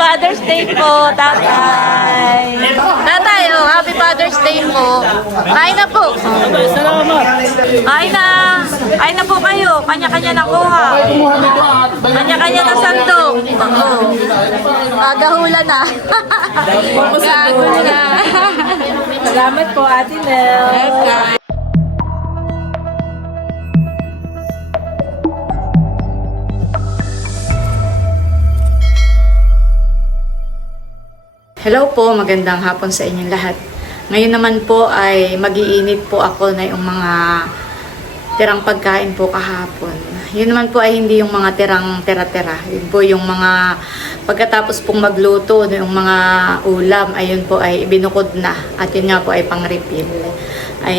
Father's Day po, tatay. Tatay, oh, Happy Father's Day po. Kain na po. Salamat. Kain na. Kain na po kayo. Kanya-kanya na kuha. Kanya-kanya na sandok. Oo. Pagahula na. Gagawin na. Salamat po, Ate Nel. Hello po, magandang hapon sa inyong lahat. Ngayon naman po ay mag-iinit po ako na yung mga tirang pagkain po kahapon. Yun naman po ay hindi yung mga tirang tira-tira. Yun po yung mga pagkatapos pong magluto, yung mga ulam, ayun po ay binukod na. At yun nga po ay pang-refill. Ay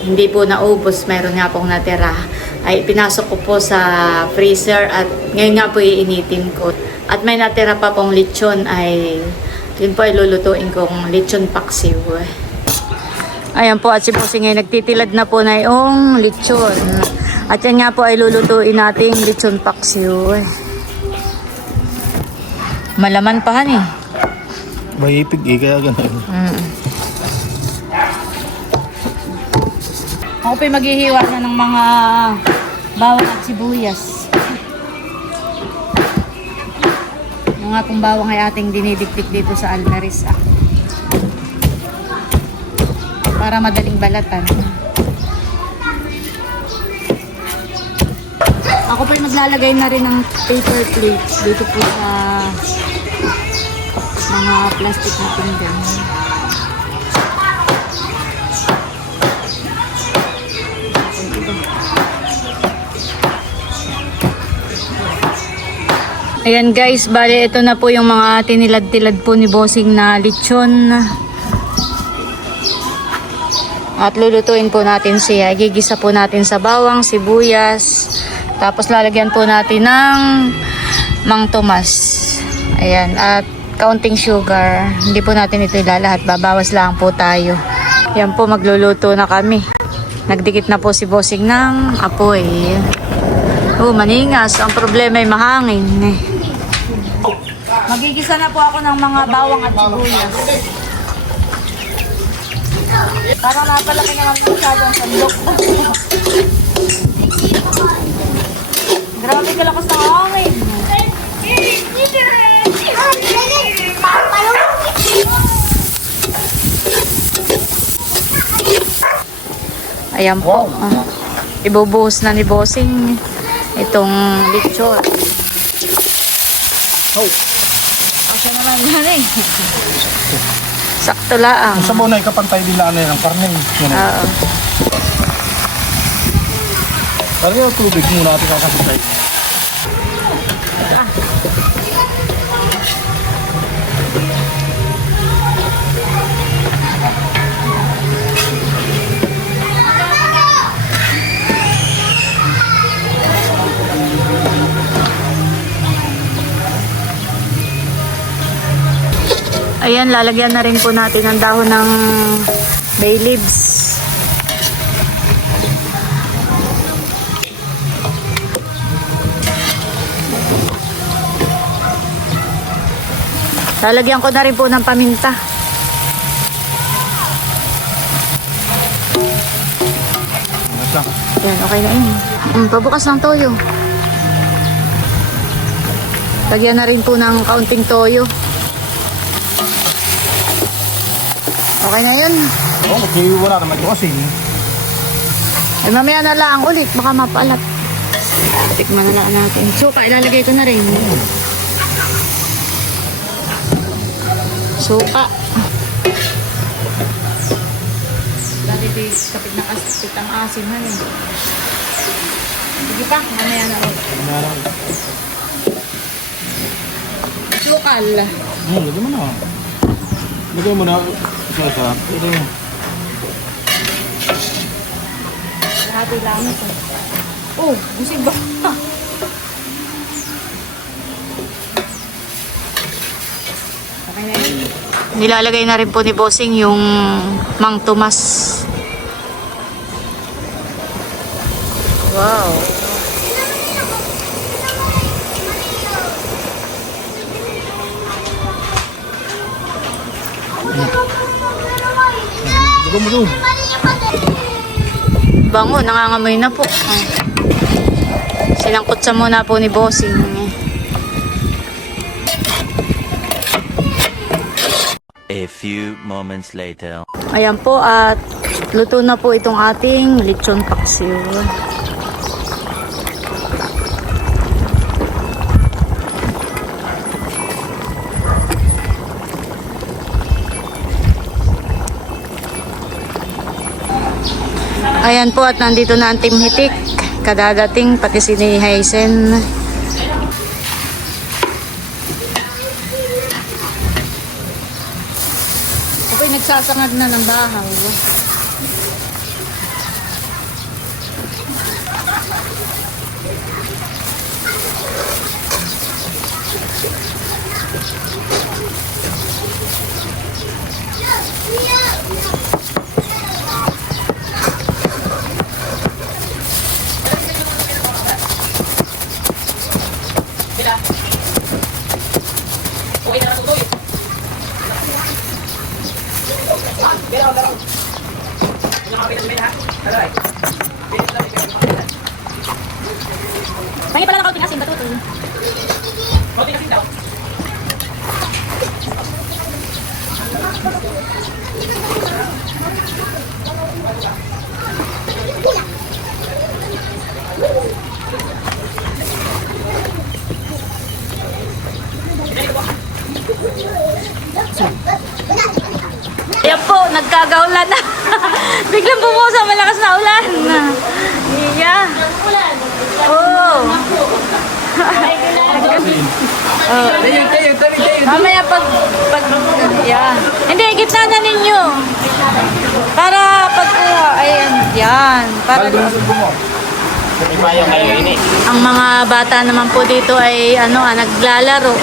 hindi po naubos, mayroon nga pong natira. Ay pinasok ko po sa freezer at ngayon nga po iinitin ko. At may natira pa pong lechon ay yun po ay lulutuin kong lechon paksiw. Ayan po at si Bossing ay nagtitilad na po na yung lechon. At yan nga po ay lulutuin nating lechon paksiw. Malaman pa han eh. May ipig kaya ganun. Ako po'y maghihiwa na ng mga bawang at sibuyas. Yung nga pong bawang ay ating dinidikdik dito sa almeris. Para madaling balatan. Ako po'y maglalagay na rin ng paper plates dito po sa mga plastic na pinggan. Ayan guys, bali ito na po yung mga tinilad-tilad po ni Bossing na lechon. At lulutuin po natin siya. Gigisa po natin sa bawang, sibuyas. Tapos lalagyan po natin ng Mang Tomas. Ayan, at kaunting sugar. Hindi po natin ito ilalahat, babawas lang po tayo. Ayan po, magluluto na kami. Nagdikit na po si Bossing ng apoy. Maningas. Ang problema ay mahangin. Magigisa na po ako ng mga bawang at sibuyas. Para napalaki naman masyado ang sandok. Grabe kalakas ng hangin. Ayan po. Ibubuhos na ni Bossing itong lechon. Oh. Kasi naman yan eh. Sakto laang. Sa muna ikapantay din lang ng karne. Oo. Parang yung tubig muna natin kakapantay. Ayan, lalagyan na rin po natin ang dahon ng bay leaves. Lalagyan ko na rin po ng paminta. Ayan, okay na yun. Pabukas ng toyo. Lagyan na rin po ng kaunting toyo. Okay na yun. Oo, maghihiwa na naman ito kasi. Eh, mamaya na lang ulit. Baka mapalat. Tikman na lang natin. Suka, ilalagay ko na rin. Suka. Dati ito kapit na kapit ang asim. Sige pa, mamaya na ulit. Sukal. Lagyan mo na. Lagyan mo na. Isa-isa. Ito yun. Hati lang ito. Oh, busig ba? Okay na yun. Nilalagay na rin po ni Bossing yung Mang Tomas. Wow. Bago mo doon. Bango, nangangamoy na po. Sinangkot sa muna po ni Bossing. A few moments later. Ayan po at luto na po itong ating lechon paksiw. Ayan po at nandito na ang Team Hitik. Kadadating pati si Haisen. Ako'y nagsasangag na ng bahaw. May pala ng kaunting asin, batuto. Kaunting asin daw. Ayan po, nagkagaulan na. Biglang bumusa, malakas na ulan. Yeah. Oh. Mamaya yeah. Hindi, gitna na ninyo. Para pagkuha, ayan, yan. Para ang mga bata naman po dito ay naglalaro.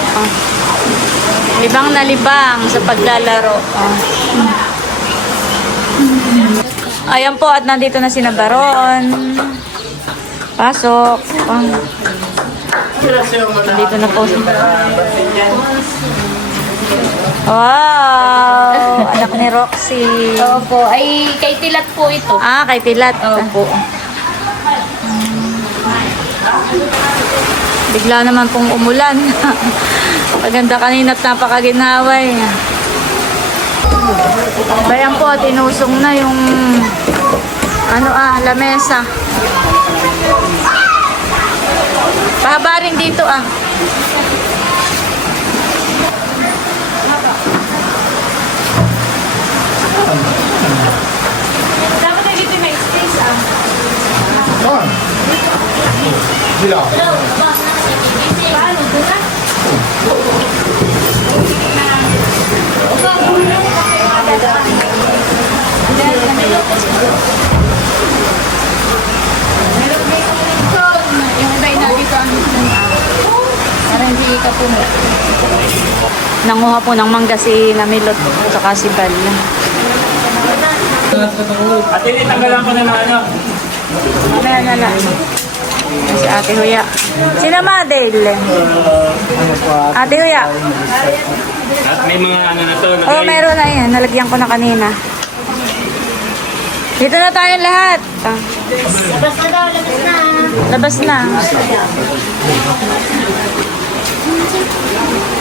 Libang na libang sa paglalaro. Ayan po at nandito na si Nabaron. Pasok. Nandito na po. Wow! Anak ni Roxy. Opo, ay kay Tilat po ito. Ah, kay Tilat. Opo. Bigla naman pong umulan. Maganda kanina at napakaginaway. Bayan po at inusong na yung lamesa. Pahaba rin dito Dapat na dito may space Saan? Sila. Paano? Doon yung iba na dito ang para hindi ka po. Nanguha po ng mangga si Namilot at saka si Bal. At tinitanggalan ko na ng ano. Nala. Si Ate Huya. Sina Madel. Ate Huya. At may mga ano na to. Oh, meron na yan. Nalagyan ko na kanina. Dito na tayo lahat. Labas na daw, labas na. Labas na.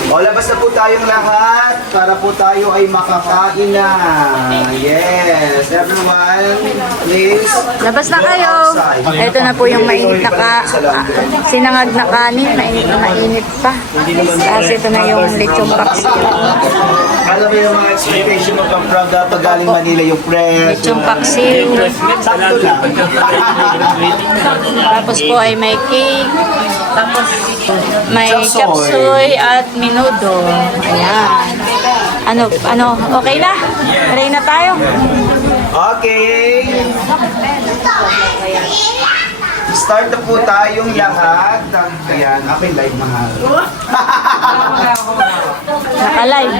O, labas na po tayong lahat para po tayo ay makakain na. Yes, everyone, please. Labas na kayo. Ito na po yung mainit na sinangag na kanin. Mainit na mainit pa. Kasi ito na yung lechong paksiw. Alam mo yung mga expectation mo pang from pag galing Manila yung press. Lechong paksiw. Sakto lang. Tapos po ay may cake. Tapos may chop suey at minudo. Ayan. Okay na? Ready na tayo? Okay. Start na po tayong lahat. Ayan, aking live mahal. Naka-live.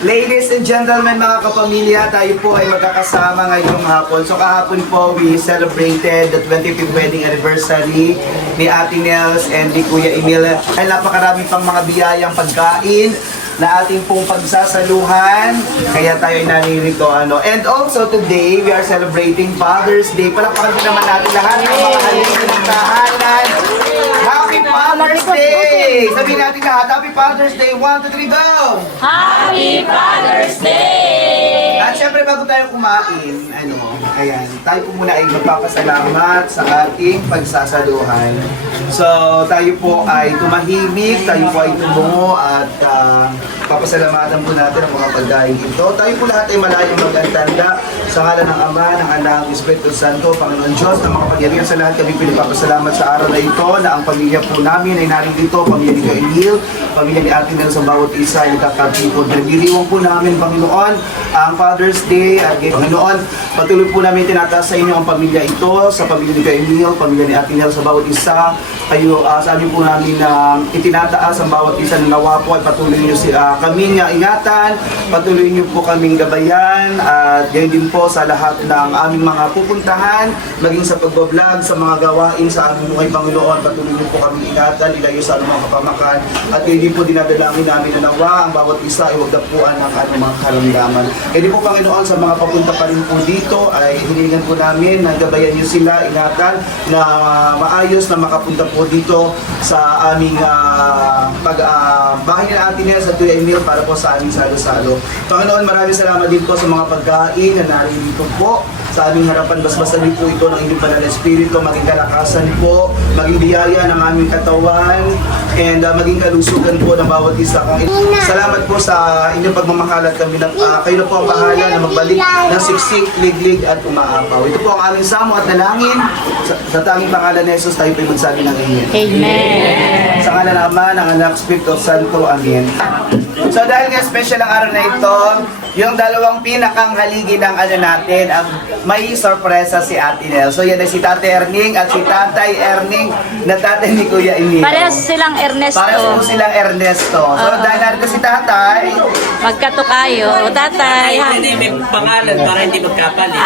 Ladies and gentlemen, mga kapamilya, tayo po ay magkakasama ngayong hapon. So kahapon po, we celebrated the 25th wedding anniversary ni Ate Nels and ni Kuya Emil. Ay napakarami pang mga biyayang pagkain na ating pong pagsasaluhan. Kaya tayo ay naririto. And also today, we are celebrating Father's Day. Palakpakan din naman natin lahat ng mga haligi ng tahanan. Happy Father's Day! Sabihin natin lahat, Happy Father's Day! 1, 2, 3, go! Happy Father's Day! At syempre bago tayo kumain, ayan, tayo po muna ay magpapasalamat sa ating pagsasaluhan. So, tayo po ay tumahimik, tayo po ay tumungo at papasalamatan po natin ang mga pagdaing ito. Tayo po lahat ay malayong magantanda sa ngalan ng Ama, ng Anak, ng Espiritu Santo, Panginoon Diyos, ng mga pag-iarihan sa lahat. Kami pinipapasalamat sa araw na ito na ang pamilya po namin ay narito, pamilya ni Emil, pamilya ni Ate Nel sa bawat isa ay nagkakapipod. Nagdiriwang po namin, Panginoon, ang Father's Day at Panginoon, patuloy po namin tinataas sa inyo ang pamilya ito, sa pamilya ni Emil, pamilya ni Ate Nel sa bawat isa. Kayo, sa amin po namin na itinataas ang bawat isa ng nawa po at patuloy niyo kami nga ingatan, patuloy niyo po kaming gabayan at gayon din po sa lahat ng aming mga pupuntahan, maging sa pagbablog, sa mga gawain sa aming buhay, Panginoon, patuloy niyo po kaming ingatan, ilayo sa anumang kapamakan at gayon din po dinadalangin namin na nawa ang bawat isa ay huwag dapuan ng anumang karamdaman. Kaya din po, Panginoon, sa mga papunta pa rin po dito ay hinihingan po namin na gabayan niyo sila, ingatan na maayos na makapunta po dito sa aming bahay na Ate Nel sa Tuya Emil para po sa aming salo-salo. Panginoon, maraming salamat din po sa mga pagkain na naririto po sa aming harapan. Basbasan din po ito ng inyong banal na espiritu, maging kalakasan po, maging biyaya ng aming katawan, and maging kalusugan po ng bawat isa. Salamat po sa inyong pagmamahal at kami kayo na po ang bahala na magbalik ng siksik, liglig at umaapaw. Ito po ang aming samo at dalangin. Sa tanging pangalan ni Jesus tayo po magsabi ng Amen. Amen. Sa ngalan ng Ama, ng Anak, Espiritu Santo. Amen. So dahil nga special ang araw na ito, yung dalawang pinakang haligi ng natin, ang may sorpresa si Ate Nel. So yan ay si Tatay Erning at si Tatay Erning na tatay ni Kuya Emil. Parehas silang Ernesto. Parehas po silang Ernesto. So dahil narito si Tatay, Magkato kayo. Tatay. Hindi may pangalan para hindi magkapalit.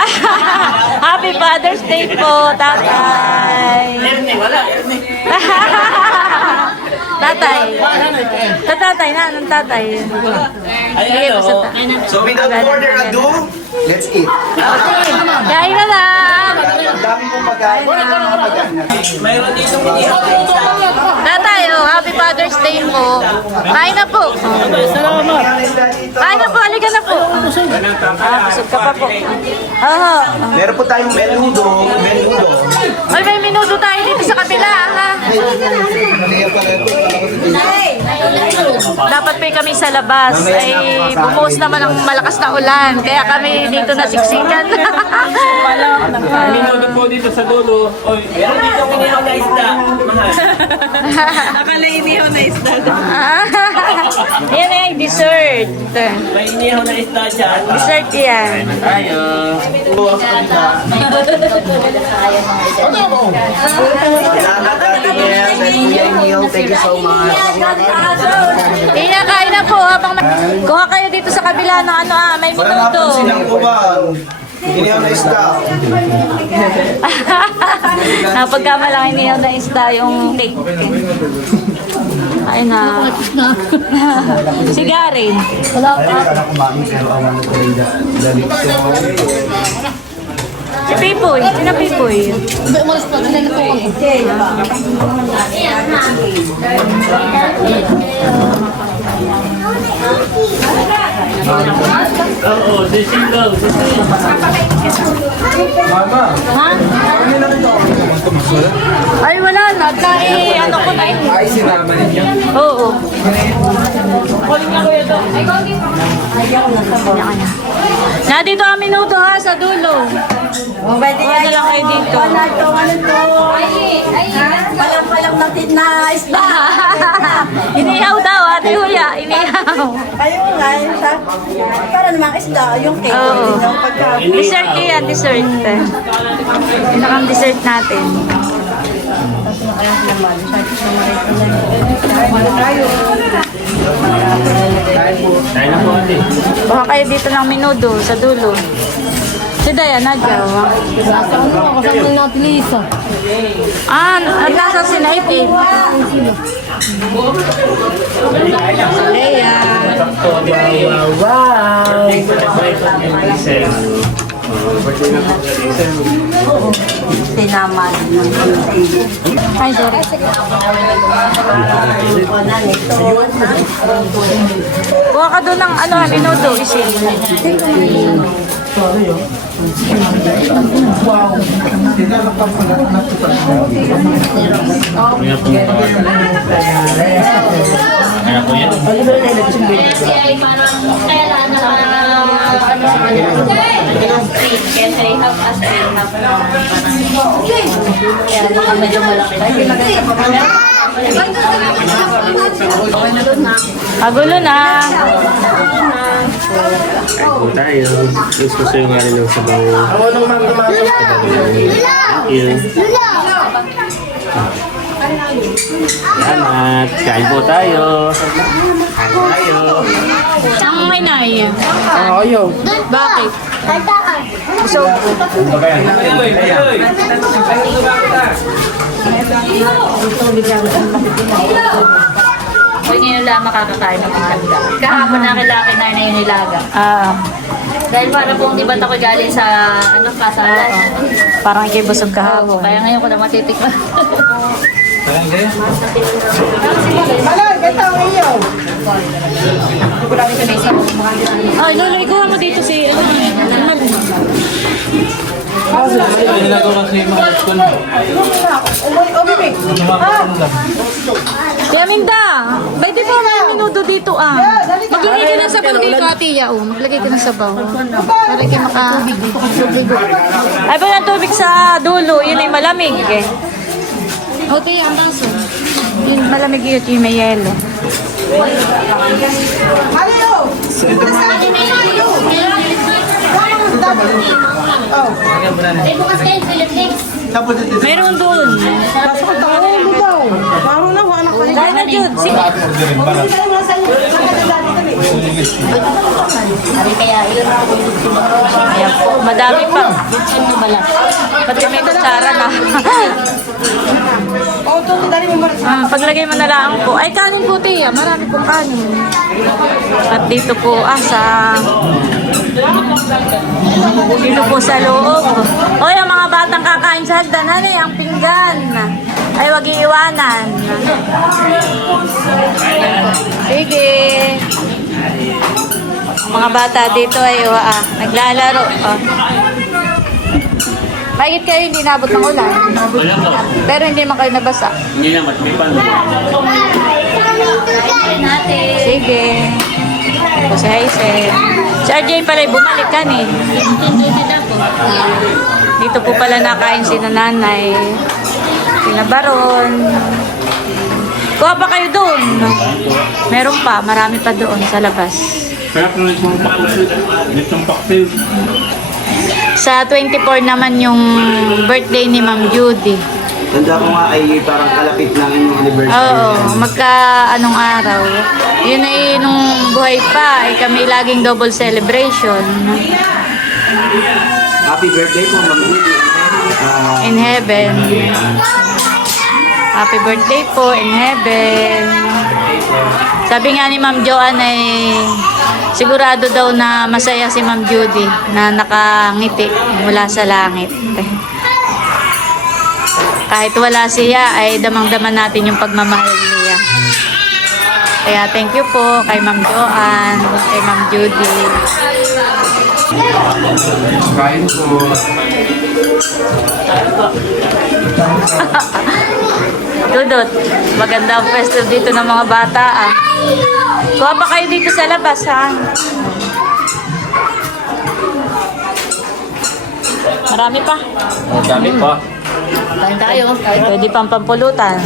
Happy Father's Day po, tatay. Erne, wala. Erne. Tatay. Tatay na, anong tatay? Ay, Sige po sa so without further ado, let's eat. Kain na lang. Ang dami pong pagkain ng mga pagkain natin. Mayroon dito inihaw na isda. Tatay, Happy Father's Day po. Kain na po. Kain na po, halika na po. Busog ka pa po. Oo. Meron po tayong menudo. Ay, may minuto tayo dito sa kabila, ha? Dapat pa kami sa labas. Ay, bumuhos naman ang malakas na ulan. Kaya kami dito nasiksikan. Minuto po dito sa dulo. Oy, meron dito inihaw na isda. Mahal. Akala inihaw na isda. Yan ay dessert. May inihaw na isda dyan. Dessert yan. Tayo. Salamat Ate Nel, sa Kuya Emil. Thank you so much. Kain na po. Kuha kayo dito sa kabila ng may Wala minuto. napan silang kuban. Inihaw na isda. Napagkamalang inihaw na isda yung cake. Ay na. Sigarin. Sana kumain pero awan ko rin dalit ko. Si Pipoy. Sino Pipoy? Oo, sisigaw. Mama, kami na rin ako. Ay wala na. Ano ko na yun. Ay, sinama ninyo. Oo. Kunin niya ko ito. Na dito ang minuto ha, sa dulo. Pwede Kuha na lang kayo dito. Palang natin na isda. Inihaw daw, Ate Huya. Inihaw. Kayo nga, para namang isda, yung cake. Oo. Yung pagka... Dessert yan, dessert. Pinakang dessert natin. Tayo na po ate. Baka kayo dito ng minudo sa dulo. Si Dayan, nadyaw. Kasama natin Lisa. Nasa si Naipin. Leia. Tinaman. Hi, Dory. Kuha ka doon ng ano, minuto, isin. Kaya po yan. Kaya lahat na kaya sa half as half na kaya mga medyo malaki. Pagulo na. Po tayo. Gusto ko yung nga rin ng sabaw. Thank you. Salamat. Kain po tayo. Kain tayo. Ang may nai. Ayaw. Bakit? Busog. Huwag ngayon lang makakakain ng mga handa. Kahapon na kailangan na yung nilaga. Dahil para pong di ba't ako galing sa kasalan. Parang ikay busog kahapon. Kaya ngayon ko na matitikman. Malay, bitaw iyo. Ay, Lolo, ikuha mo dito si... Kuya Minda, pwede po may minuto dito ah. Maglagay ka ng sabaw dito, Atiya. Oh, maglagay ka ng sabaw. Para kayo maka... Ay, ba ng tubig sa dulo, yun ay malamig eh. O, Tia, ang baso. Yun, malamig yun, yung may yelo. Aliyo. Meron doon. Dahil na dyan. Sige. Kaya yun. Ayan po, madami pa. Pati may kutsara na. Paglagay mo na lang po. Ay, kanin po, Tia. Marami pong kanin. At dito po, sa... Dito po sa loob. O, yung mga batang kakain sa hagdan, ang pinggan. Ay, wag iiwanan. Sige. Mga bata dito ay naglalaro. Mahigit kayo hindi nabot ng ulan. Pero hindi man kayo nabasa. Hindi naman. May paano. Sige. Ito si Hazel. Si RJ pala bumalik ka eh. Dito po pala nakain si nanay. Pinabaron. Kuha pa kayo doon. Meron pa. Marami pa doon sa labas. Kaya kung itong paksil. Sa 24 naman yung birthday ni Ma'am Judy. Tanda ko nga ay parang kalapit ng inyong anniversary. Oo, anong araw. Yun ay nung buhay pa, ay kami laging double celebration. Happy birthday po, Ma'am Judy. In heaven. Happy birthday po, in heaven. Sabi nga ni Ma'am Joanne ay sigurado daw na masaya si Ma'am Judy na nakangiti mula sa langit. Kahit wala siya, ay damang-daman natin yung pagmamahal niya. Kaya thank you po kay Ma'am Joanne, kay Ma'am Judy. Kain po. Dudot, maganda ang festival dito ng mga bata Kuha pa kayo dito sa labas Marami pa. Dami pa. Kain tayo. Pwede pang pampulutan.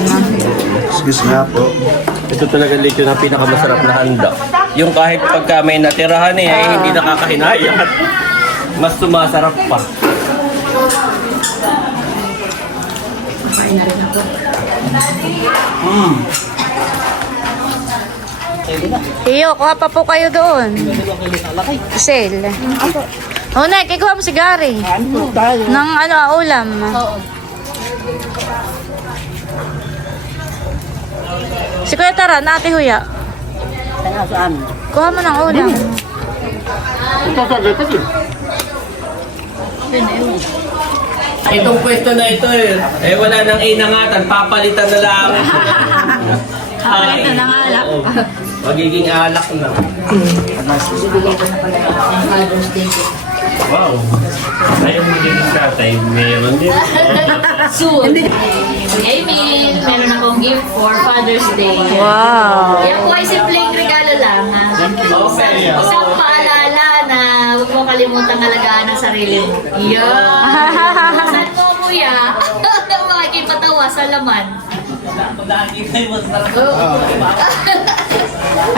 Excuse nga po. Ito talaga dito na pinakamasarap na handa. Yung kahit pagka may natirahan ay hindi nakakahinayang at mas sumasarap pa. Tiyo, kuha pa po kayo doon. Sel. Nek, ikuha mo si Gary. Nang ulam. Si Kuya Tara, na Ate Huya. Kuha mo ng ulam. Itong pwesto na ito wala nang inangatan, papalitan na lang. Papalitan ng alak. Oo. Magiging alak na. Wow. Ayaw mo din sa tatay, meron din. Soon. Emil, meron akong gift for Father's Day. Wow. Yan po ay simpleng regalo lang. Okay. Isang paalala na huwag mo kalimutan alagaan ang sarili mo. Yeah. Saan mo, kuya? Makikipatawa sa laman.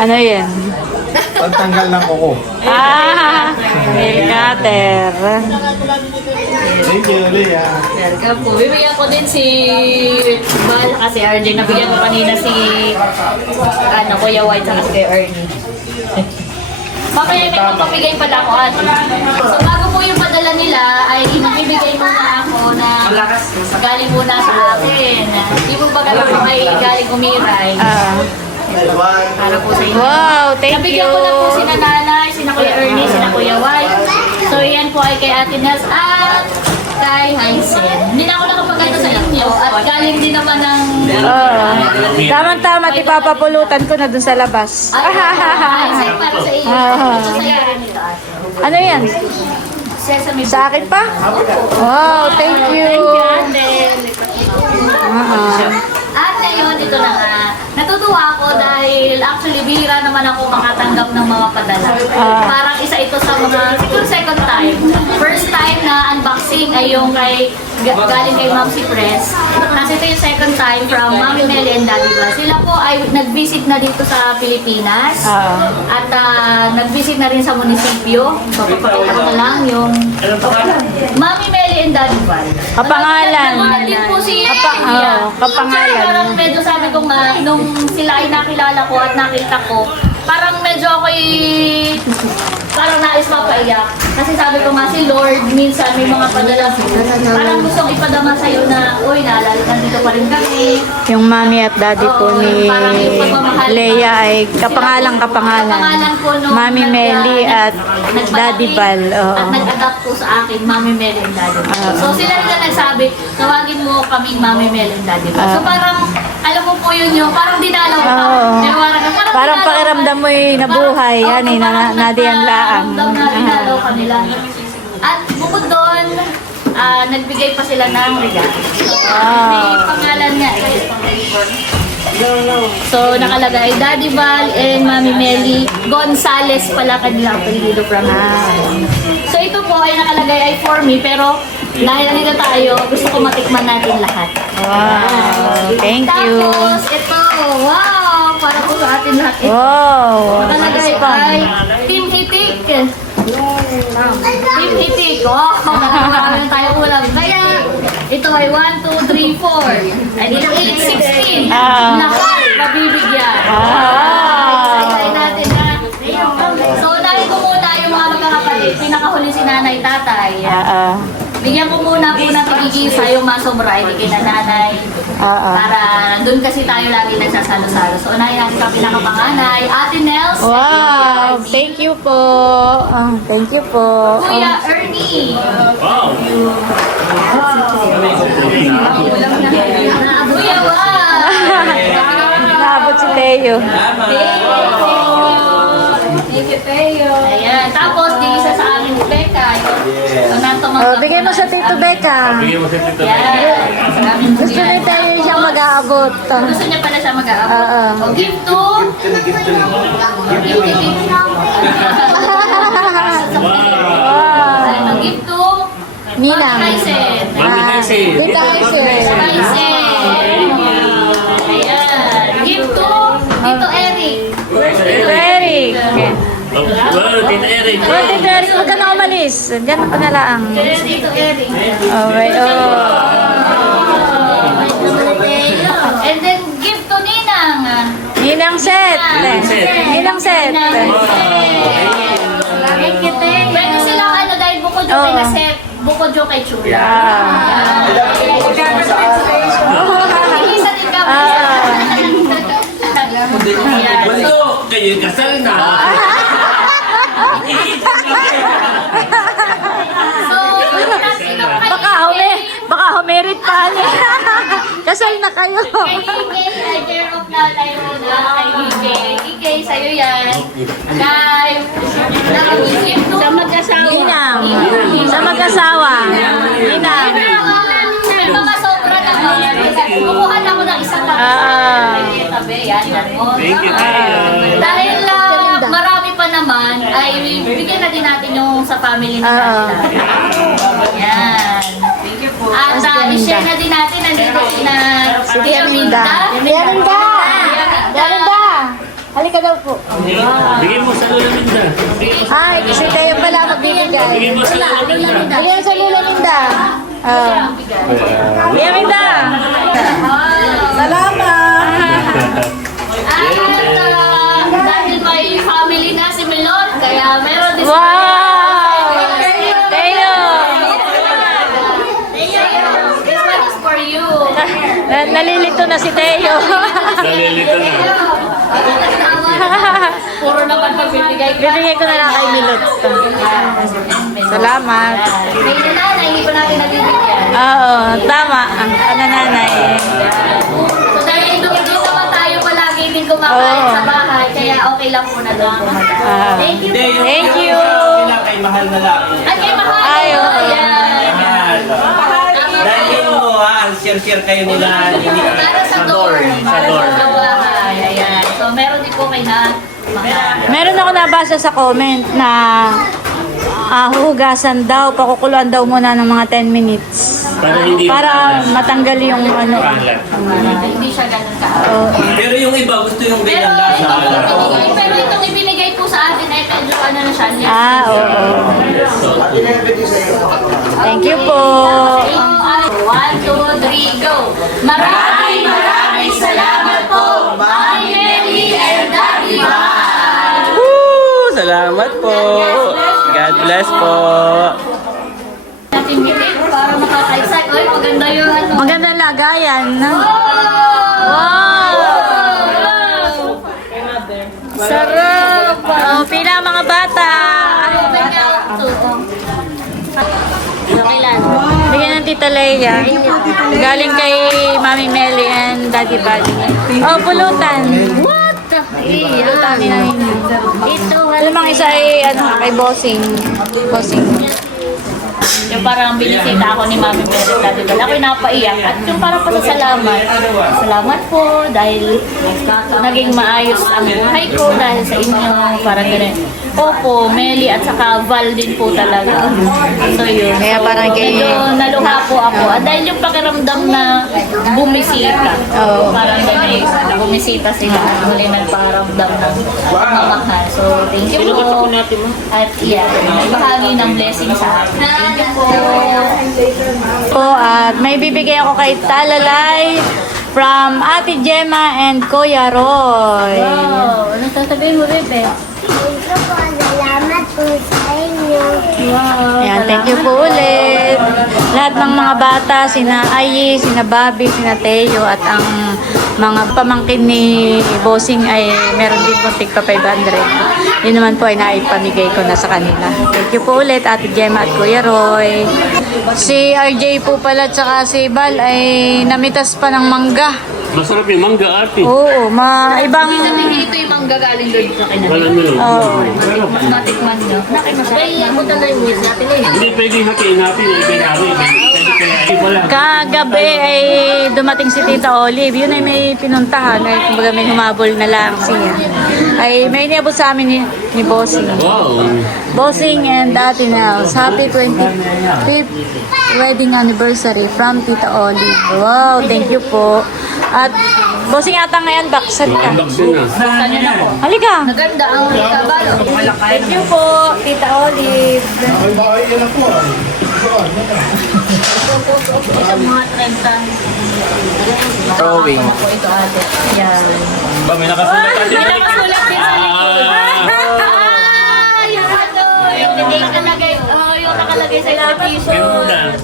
Ano yan? Pagtanggal ng kuko. Nail cutter. Thank you, Leah. Welcome po. Bibigyan ko din si Val kasi RJ. Nabigyan ko kanina si Kuya White at si Ernie. Mamaya may magpapigay pala ako ate. So bago po yung padala nila ay magbibigay muna ako na galing muna sa akin. Hindi po ba ganun may galing umiray. Para po sa inyo. Wow, thank you. Nabigyan ko na po sina Nanay, sina Kuya Ernie, sina Kuya White. So yan po ay kay Ate Nels at kay Hysen. Hindi na ako nakapagkita sa inyo at galing din naman ng... Tama-tama, ipapapulutan ko na dun sa labas. Hysen para sa iyo. Ito sa iyo nito ate. Ano yan? Sesame Sa akin pa? Wow, thank you. At ngayon, ito na nga. Natutuwa ako dahil actually bihira naman ako makatanggap ng mga padala. Parang isa ito sa mga, siguro second time. First time na unboxing ay yung galing kay Ma'am si Press. Kasi ito yung second time from Mami Melly and Daddy Bal. Sila po ay nag-visit na dito sa Pilipinas. At nag-visit na rin sa munisipyo. So, papakita ko na lang yung Mami Melly and Daddy Bal. Kapangalan. Nagulat din po si kapangalan. Parang medyo sabi ko nga, nung sila ay nakilala ko at nakita ko, parang medyo ako'y parang nais mapaiyak. Kasi sabi ko nga si Lord, minsan may mga padala po. Parang gustong ipadama sa'yo na, uy, naalala, nandito pa rin kami. Yung mami at daddy po ni Leia ay kapangalan. Kapangalan po nung Mami Melly at Daddy Bal. At nag-adapt po sa akin, Mami Melly and Daddy Bal. So sila rin na nagsabi, tawagin mo kaming Mami Melly and Daddy Bal. So parang, alam mo po yun yung, parang dinalaw ka. Parang pakiramdam mo yung nabuhay. Yan eh, nadiyan laang. Dinalaw ka nila. At bukod doon, nagbigay pa sila ng regalo. May pangalan nga eh. So, nakalagay Daddy Val and Mami Melly Gonzales pala kanila apelido from So, ito po ay nakalagay ay for me, pero dahil nandito tayo, gusto ko matikman natin lahat. Wow, thank you. Tapos, ito, wow, para po sa atin lahat. Ito. Wow, Nakalagay ay Team Hitik. Team Hitik. Oh, marami tayo ulam. Kaya, ito ay 1, 2, 3, 4. Ay, dito 8, 16. Lahat mabibigyan. Try natin na. So, unahin ko muna yung mga magkakapatid. Pinakahuli si nanay, tatay. Bigyan ko muna po ng tigigisa yung masobra, ibigay na nanay. Para doon kasi tayo lagi nagsasalo-salo. So, unahin natin sa pinakapanganay. Ate Nels. Wow, thank you po. Thank you po. Kuya Ernie. Wow. Kuya Juan. Naabot si Teo. Thank you, Teo. Ayan. Tapos, di isa sa amin ni Becca. Bigay mo sa Tito Becca. Bigyan mo sa tito. Yan. Gusto ni Teo siyang mag-aabot. Gusto niya pala siya mag-aabot. O, gift to. Gift to. Ito, gift to. Ninang. Mami Hysen. Mami Hysen. Tita Hysen. Hysen. Ayan. Gift to. Tito Eric. Eric. Wow, Tita Eric. Oh, Tito Eric, huwag ka na umalis. Diyan pa na lang. Tito Eric. Okay, And then, gift to Ninang. Ninang set. Ninang set. Pwede silang ano dahil bukod yung kay Nasep, bukod yung kay Chula. Isa din kami. kayo kasal na. So, sino Baka humerit pa niya. Kasal na kayo. kay Ike, ay care of nanay mo na kay Ike, sa'yo yan. Kay, sa mag-asawa. Ninang. Sa mag-asawa. Ninang. May mga sobra naman. Kukuha na ako ng isang tabi. Yan, ganun. Dahil marami pa naman, ay bigyan na din natin yung sa family na Yan. At i-share na din natin, nandito na Tia Minda. Yarinda! Halika daw po. Bigyan mo sa Lola Minda. Ay, kasi kayo pala magbibigay. Bigyan mo sa Lola Minda. Bigyan sa Lula Linda. Yarinda! Salamat! At dahil may family na si Milon, kaya meron din Wow! Teo! This one is for you. Nalilito na si Teo. Nalilito na. Puro naman pagbibigay ka. Bibigay ko na lang kay Milot. Salamat. May nanay, hindi pa natin nabibigyan. Oo, tama. Ang nanay. So dahil doon naman tayo palagi din kumakain Oo. sa bahay, kaya okay lang po na doon kumakain. Thank you. Thank you. Kailangan kay mahal na lang. Ay, kay Mahal. Ay, oo. Ayan. Dahil mo ang share-share kayo nila. Para sa door. Para sa bahay. Ayan. So meron din po kay na Mahal. Meron ako nabasa sa comment na huhugasan daw, pakukuluan daw muna ng mga 10 minutes. Para matanggal yung ano. Hindi siya ganun ka. Pero yung iba gusto yung Pero ganyan lasa. pero itong ibinigay po sa atin ay medyo ano na siya. Oo. Thank you po. 1, 2, 3, go! Maraming salamat po, Mami Meli and Daddy Bal! Woo! Salamat po. God bless po. Natin bitin para makaka-excite. Uy, maganda yung ano. Magandang lagayan. Wow! Sarap! Pila ang mga bata. Bigyan ng Tita Leia. Galing kay Mami Meli and Daddy Buddy. Pulutan. What? Pulutan ni namin. Alam mo, isa ay kay Bossing. Yung parang binisita ako ni Mami Meli at Daddy Bal. Ako'y napaiyak. At yung parang pasasalamat. Salamat po dahil naging maayos ang buhay ko dahil sa inyo. Parang ganun. Opo, Meli at saka Val din po talaga. So yun. Kaya parang kay- medyo naluha po ako. At dahil yung pakiramdam na bumisita. Oo. Parang ganun. Bumisita sila. Muli nagparamdam ng pagmamahal. So thank you po. At yeah, bahagi ng blessing sa akin. Thank you po. At may bibigay ako kay Talalay from Ate Gemma and Kuya Roy. Wow, ano sasabihin mo, Bebe? Salamat po sa inyo. Wow. Ayan, thank you po ulit. Lahat ng mga bata, sina Ayi, sina Bobby, sina Teo, at ang mga pamangkin ni Bossing ay meron din po tigpa 500. Yun naman po ay naipamigay ko na sa kanila. Thank you po ulit, Ate Gemma at Kuya Roy. Si RJ po pala at saka si Bal ay namitas pa ng mangga. Masarap yung mangga ate. Oo, ibang... Ito yung manggagaling doon sa kanya. Wala nyo. Oo. Matikman nyo. Kaya mo talaga yung news natin eh. Hindi pwedeng hatiin natin. Pwede kaya wala. Kagabi ay dumating si Tita Olive. Yun ay may pinuntahan. Ay, kumbaga may humabol na lang siya. Ay may niabot sa amin ni Bossing. Wow. Bossing and Ate Nels. Happy 25th wedding anniversary from Tita Olive. Wow, thank you po. At Bossing ata ngayon, baksan ka. Baksin na. Saan yun ako? Halika. Maganda ang kabalo. Thank you po, Tita Olive. Ito mga 30. Drawing. Ako ito ate. Yan. Ba, may nakasulat ate. May nakasulat din sa likod. Yung ano, yung nakalagay, yung nakalagay sa invitation. Ganda.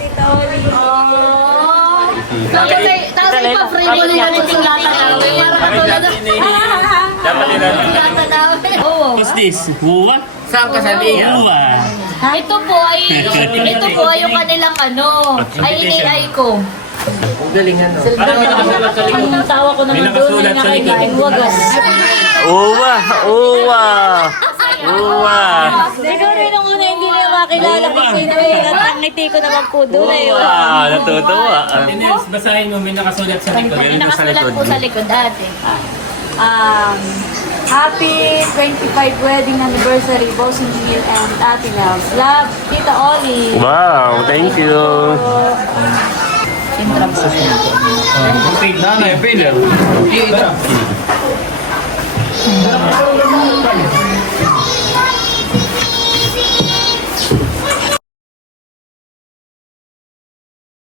Tapos Free mo na natin yung lata namin. Parang katulad ng Dapat nila. lata namin. Oo. What's this? Wuwa? Saan ka sa liya? Wuwa. Ito po ay yung kanilang ay AI ko. Ang galing ano. Ang tawa ko naman doon ay nakaiging wagas. Uwa! Uwa! Uwa! Siguro yung una hindi niya makilala kung sino yun. At ang ngiti ko naman po doon ay Uwa! Natutuwa. Basahin mo, may nakasulat sa likod. May nakasulat po sa likod dati. Happy 25 wedding anniversary, Bossing Neil and Ate Nels. Love, Tita Oli. Wow! Thank you! Nanay, Peter.